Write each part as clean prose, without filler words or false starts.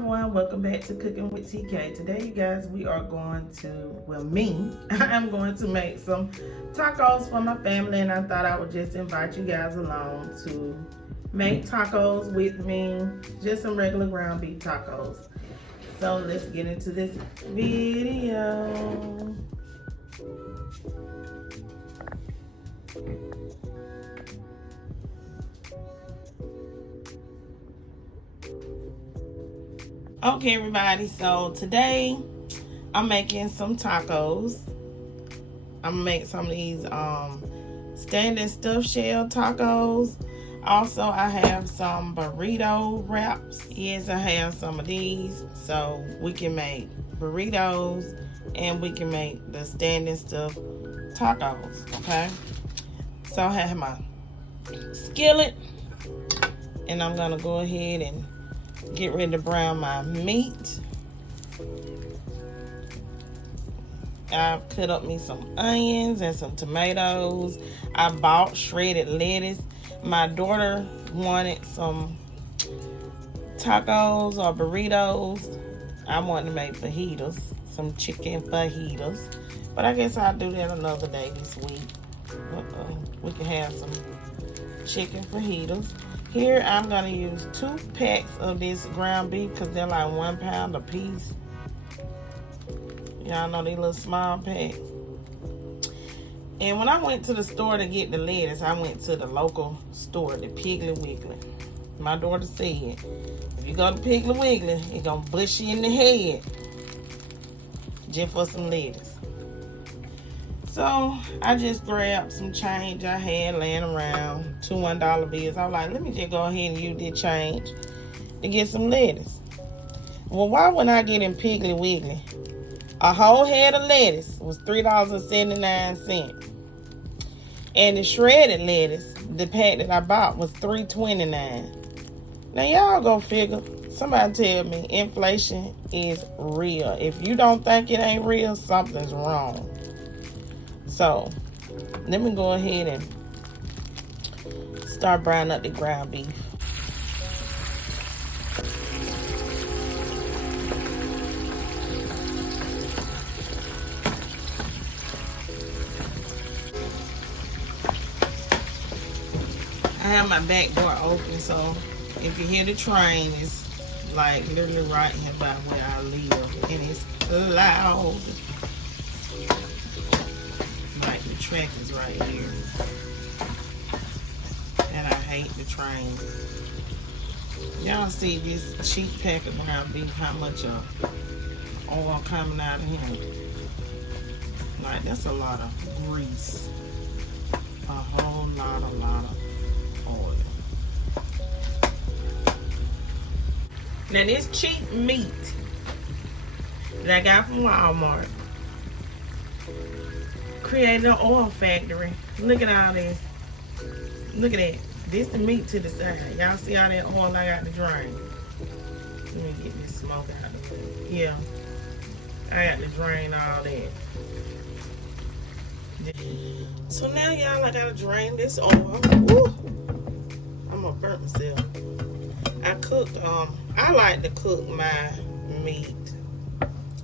everyone, welcome back to Cooking with TK. Today you guys, we are going to, well me, I'm going to make some tacos for my family, and I thought I would just invite you guys along to make tacos with me, just some regular ground beef tacos. So let's get into this video. Okay everybody, so today I'm making some tacos. I'm gonna make some of these standing stuffed shell tacos. Also I have some burrito wraps. Yes, I have some of these, so we can make burritos and we can make the standing stuffed tacos. Okay, so I have my skillet and I'm gonna go ahead and get ready to brown my meat. I've cut up me some onions and some tomatoes. I bought shredded lettuce. My daughter wanted some tacos or burritos. I wanted to make fajitas, some chicken fajitas. But I guess I'll do that another day this week. We can have some chicken fajitas. Here I'm gonna use 2 packs of this ground beef because they're like 1 pound a piece. Y'all know these little small packs. And when I went to the store to get the lettuce, I went to the local store, the Piggly Wiggly. My daughter said, if you go to Piggly Wiggly, it's gonna bust you in the head just for some lettuce. So I just grabbed some change I had laying around, 2 $1 bills. I was like, let me just go ahead and use this change to get some lettuce. Well, why wouldn't I get in Piggly Wiggly? A whole head of lettuce was $3.79. And the shredded lettuce, the pack that I bought, was $3.29. Now y'all go figure. Somebody tell me inflation is real. If you don't think it ain't real, something's wrong. So let me go ahead and start browning up the ground beef. I have my back door open, so if you hear the train, it's like literally right here by where I live, and it's loud. Like the track is right here, and I hate the train. Y'all see this cheap pack of ground beef, how much oil coming out of here? Like, that's a lot of grease. A whole lot of oil. Now this cheap meat that I got from Walmart created an oil factory. Look at all this. Look at that. This the meat to the side. Y'all see all that oil I got to drain? Let me get this smoke out of it. Yeah. I got to drain all that. So now y'all, I gotta drain this oil. Woo. I'm gonna burn myself. I cooked, I like to cook my meat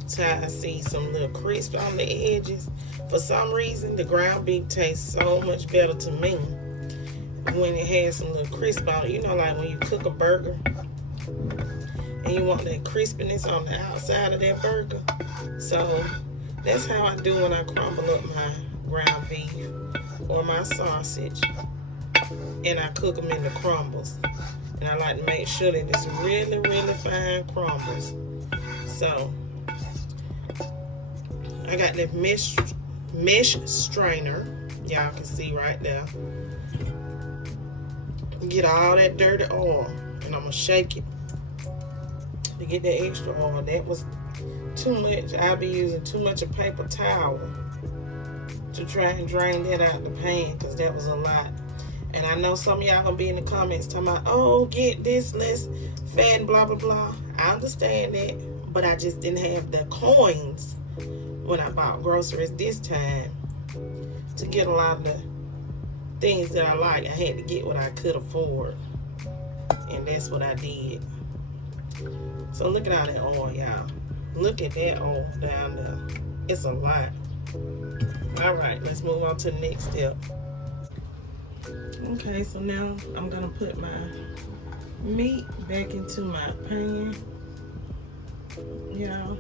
till I see some little crisp on the edges. For some reason, the ground beef tastes so much better to me when it has some little crisp on it. You know, like when you cook a burger and you want that crispiness on the outside of that burger. So that's how I do when I crumble up my ground beef or my sausage, and I cook them in the crumbles. And I like to make sure that it's really, really fine crumbles. So I got that mesh strainer, y'all can see right there. Get all that dirty oil, and I'm gonna shake it to get that extra oil. That was too much. I'll be using too much of paper towel to try and drain that out the pan, because that was a lot. And I know some of y'all gonna be in the comments talking about, oh, get this less fat and blah blah blah. I understand that, but I just didn't have the coins when I bought groceries this time to get a lot of the things that I like. I had to get what I could afford, and that's what I did. So look at all that oil, y'all. Look at that oil down there. It's a lot. All right, let's move on to the next step. Okay, so now I'm gonna put my meat back into my pan, y'all.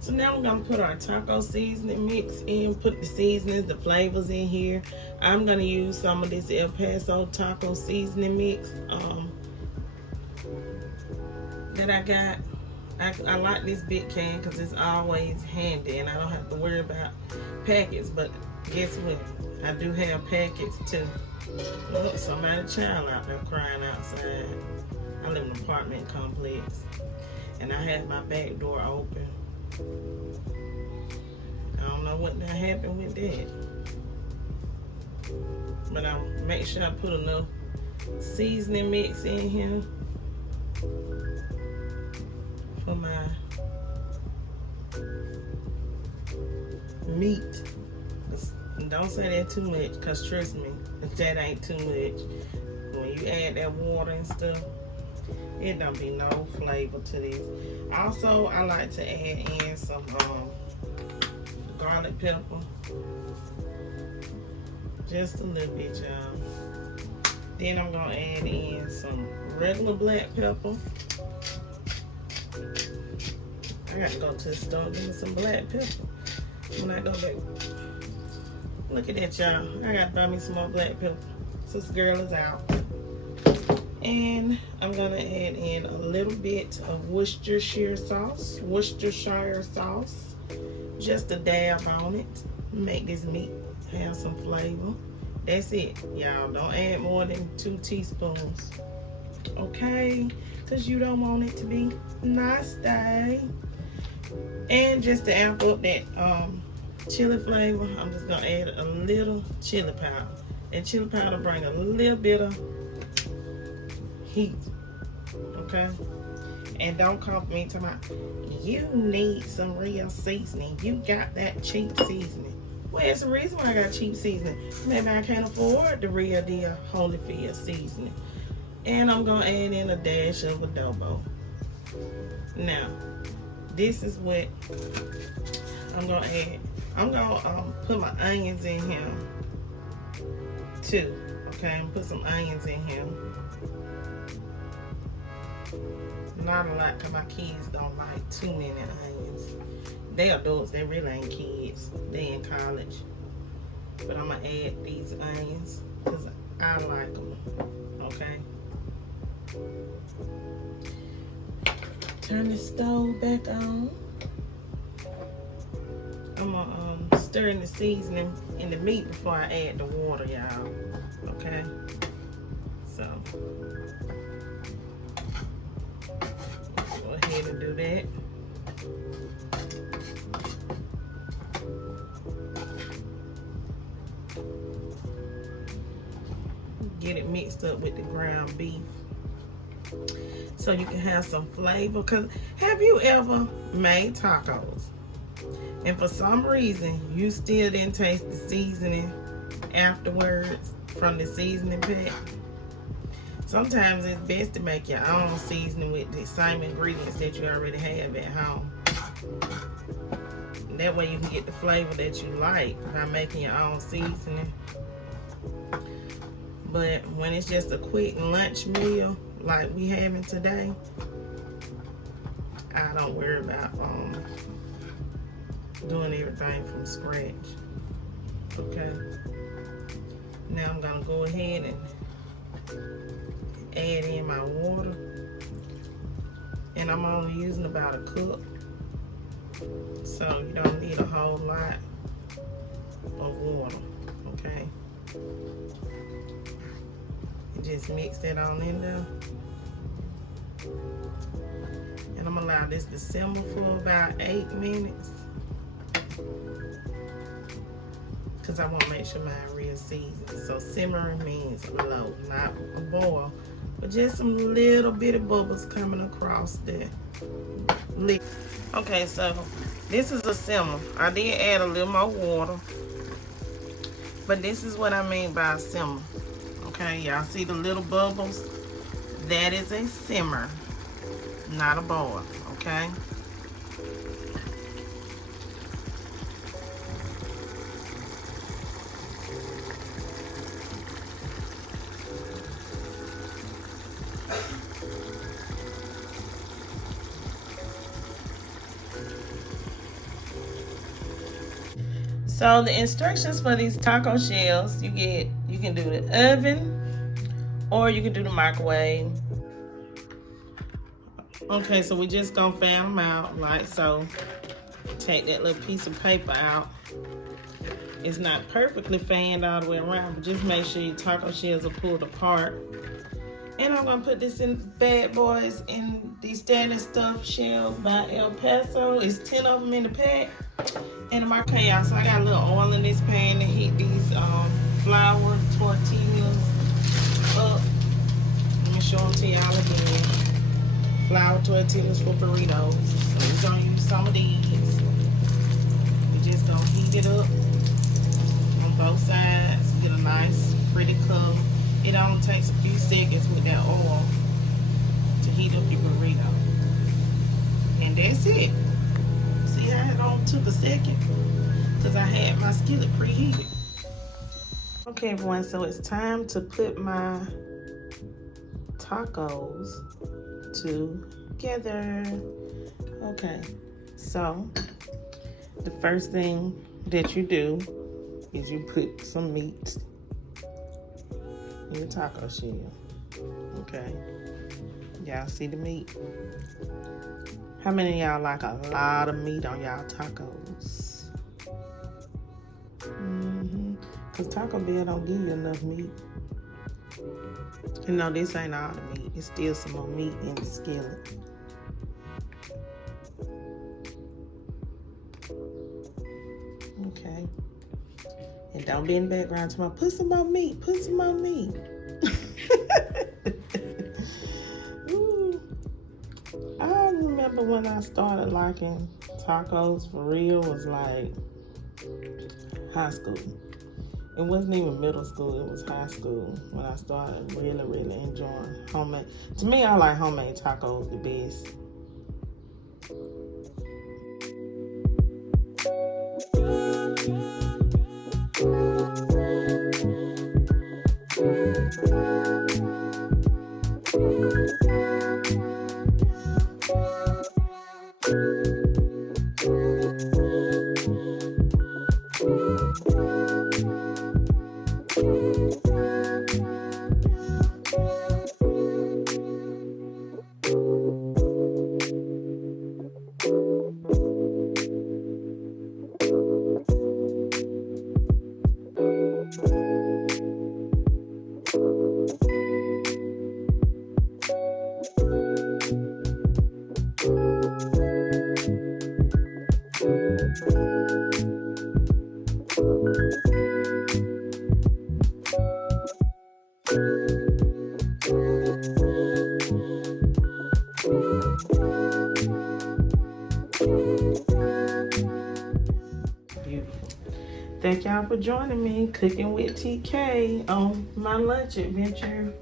So now we're gonna put our taco seasoning mix in, put the seasonings, the flavors in here. I'm gonna use some of this El Paso taco seasoning mix that I got. I like this big can because it's always handy and I don't have to worry about packets. But guess what? I do have packets too. Look, somebody's child out there crying outside. I live in an apartment complex and I have my back door open. I don't know what that happened with that. But I'll make sure I put enough seasoning mix in here for my meat. Don't say that too much, because trust me, if that ain't too much, when you add that water and stuff, it don't be no flavor to this. Also, I like to add in some garlic pepper. Just a little bit, y'all. Then I'm gonna add in some regular black pepper. I gotta go to the store and give me some black pepper when I go back. Look at that, y'all. I gotta buy me some more black pepper since the girl is out. And I'm gonna add in a little bit of Worcestershire sauce. Just a dab on it. Make this meat have some flavor. That's it, y'all. Don't add more than 2 teaspoons. Okay? Because you don't want it to be nasty. And just to amp up that chili flavor, I'm just gonna add a little chili powder. And chili powder bring a little bit of heat. Okay? And don't come for me to my, you need some real seasoning. You got that cheap seasoning. Well, it's the reason why I got cheap seasoning. Maybe I can't afford the real deal Holyfield seasoning. And I'm gonna add in a dash of adobo. Now, this is what I'm gonna add. I'm gonna put my onions in here too. Okay, I'm put some onions in here. Not a lot, because my kids don't like too many onions. They adults, they really ain't kids. They in college. But I'm gonna add these onions because I like them. Okay. Turn the stove back on. I'm gonna stir in the seasoning in the meat before I add the water, y'all. Okay. So go ahead and do that. Get it mixed up with the ground beef so you can have some flavor. Cause have you ever made tacos and for some reason you still didn't taste the seasoning afterwards from the seasoning pack? Sometimes it's best to make your own seasoning with the same ingredients that you already have at home. And that way you can get the flavor that you like by making your own seasoning. But when it's just a quick lunch meal like we having today, I don't worry about doing everything from scratch. Okay. Now I'm gonna go ahead and add in my water. And I'm only using about a cup. So you don't need a whole lot of water. Okay. Just mix that on in there. And I'm gonna allow this to simmer for about 8 minutes. Because I want to make sure mine real seasoned. So simmering means low, not a boil, but just some little bit of bubbles coming across the lid. Okay, so this is a simmer. I did add a little more water, but this is what I mean by a simmer. Okay, y'all see the little bubbles? That is a simmer, not a boil, okay? So the instructions for these taco shells, you can do the oven or you can do the microwave. Okay, so we just gonna fan them out like so. Take that little piece of paper out. It's not perfectly fanned all the way around, but just make sure your taco shells are pulled apart. And I'm gonna put this in bad boys in these stainless stuffed shells by El Paso. It's 10 of them in the pack. And my chaos, so I got a little oil in this pan to heat these flour tortillas up. Let me show them to y'all again. Flour tortillas for burritos. So we're gonna use some of these. We just gonna heat it up on both sides. Get a nice pretty color. It only takes a few seconds with that oil to heat up your burrito. And that's it. See how it only took a second? Because I had my skillet preheated. Okay, everyone, so it's time to put my tacos together. Okay, so the first thing that you do is you put some meat in your taco shell. Okay, y'all see the meat? How many of y'all like a lot of meat on y'all tacos? Cause Taco Bell don't give you enough meat. And no, this ain't all the meat. It's still some more meat in the skillet. Okay. And don't be in the background talking about, put some more meat, put some more meat. Ooh. I remember when I started liking tacos for real was like high school. It wasn't even middle school, it was high school when I started really enjoying homemade. To me, I like homemade tacos the best. Thank y'all for joining me cooking with TK on my lunch adventure.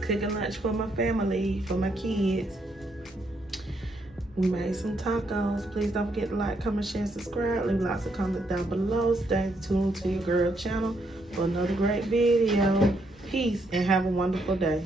Cooking lunch for my family, for my kids. We made some tacos. Please don't forget to like, comment, share, and subscribe. Leave lots of comments down below. Stay tuned to your girl channel for another great video. Peace and have a wonderful day.